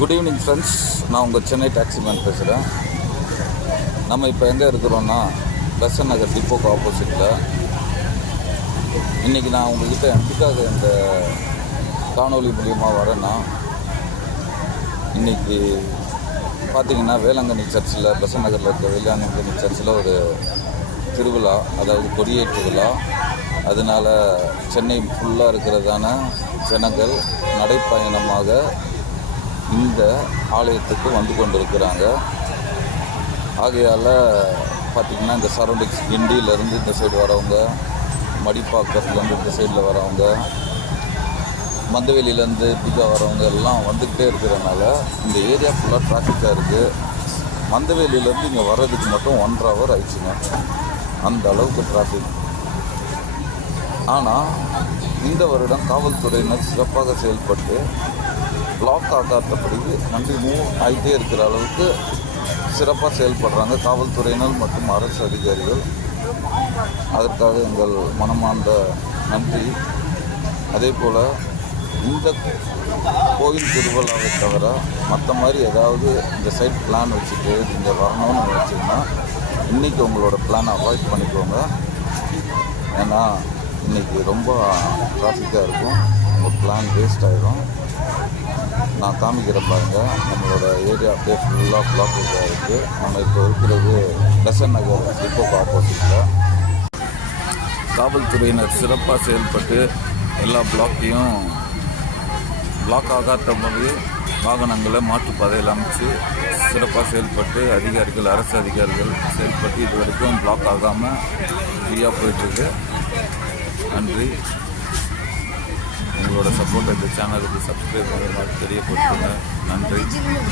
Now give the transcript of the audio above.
Good evening friends, நான் உங்கள் சென்னை டாக்ஸிமேன் பேசுகிறேன். நம்ம இப்போ எங்கே இருக்கிறோன்னா பெசன்ட் நகர் டிப்போக்கு ஆப்போசிட்டில். இன்றைக்கி நான் உங்கள்கிட்ட எதுக்காக இந்த காணொலி மூலியமாக வரேன்னா, இன்றைக்கி பார்த்திங்கன்னா வேளாங்கண்ணி சர்ச்சில், பெசன்ட் நகரில் இருக்க வேளாங்கண்ணி சர்ச்சில் ஒரு திருவிழா, அதாவது கொடியேற்று விழா. அதனால் சென்னை ஃபுல்லாக இருக்கிறதான ஜனங்கள் நடைப்பயணமாக இந்த ஆலயத்துக்கு வந்து கொண்டிருக்கிறாங்க. ஆகையால் பார்த்திங்கன்னா இந்த சரௌண்டிங்ஸ் கிண்டியிலேருந்து இந்த சைடு வரவங்க, மடிப்பாக்கத்துலேருந்து இந்த சைடில் வரவங்க, மந்தவெளியிலேருந்து இப்படிக்கா வரவங்க எல்லாம் வந்துக்கிட்டே இருக்கிறனால இந்த ஏரியா ஃபுல்லாக டிராஃபிக்காக இருக்குது. மந்தவெளியிலேருந்து இங்கே வர்றதுக்கு மட்டும் 1.5 hour ஆயிடுச்சுங்க, அந்த அளவுக்கு டிராஃபிக். ஆனால் இந்த வருடம் காவல்துறையினர் சிறப்பாக செயல்பட்டு பிளாக் ஆகாதபடி வண்டி மூவ் ஆகிட்டே இருக்கிற அளவுக்கு சிறப்பாக செயல்படுறாங்க காவல்துறையினர் மற்றும் அரசு அதிகாரிகள். அதற்காக எங்கள் மனமார்ந்த நன்றி. அதே போல் இந்த கோயில் திருவிழாவை தவிர மற்ற மாதிரி ஏதாவது இந்த சைட் பிளான் வச்சுட்டு இங்கே வரணும்னு நினச்சிங்கன்னா இன்றைக்கி உங்களோட பிளானை அவாய்ட் பண்ணிக்கோங்க. ஏன்னா இன்றைக்கி ரொம்ப டிராஃபிக்காக இருக்கும், உங்கள் பிளான் வேஸ்ட் ஆகிடும். நான் காமிக்கிற பாருங்கள், நம்மளோட ஏரியா அப்படியே ஃபுல்லாக பிளாக்காக இருக்குது. நம்ம இப்போ இருக்கிறது பெசன்ட் நகர் டிப்போக்கு ஆப்போசிட்டில். காவல்துறையினர் சிறப்பாக செயல்பட்டு எல்லா பிளாக்கையும் பிளாக் ஆகாத மாதிரி வாகனங்களை மாற்றுப்பாதையில் அமைச்சு சிறப்பாக செயல்பட்டு அதிகாரிகள், அரசு அதிகாரிகள் செயல்பட்டு இது வரைக்கும் பிளாக் ஆகாமல் ஃப்ரீயாக போயிட்டுருக்கு. நன்றி. உங்களோட சப்போர்ட் இந்த சேனலுக்கு சப்ஸ்கிரைப் பண்ணுங்கள், தெரியப்படுத்துங்க.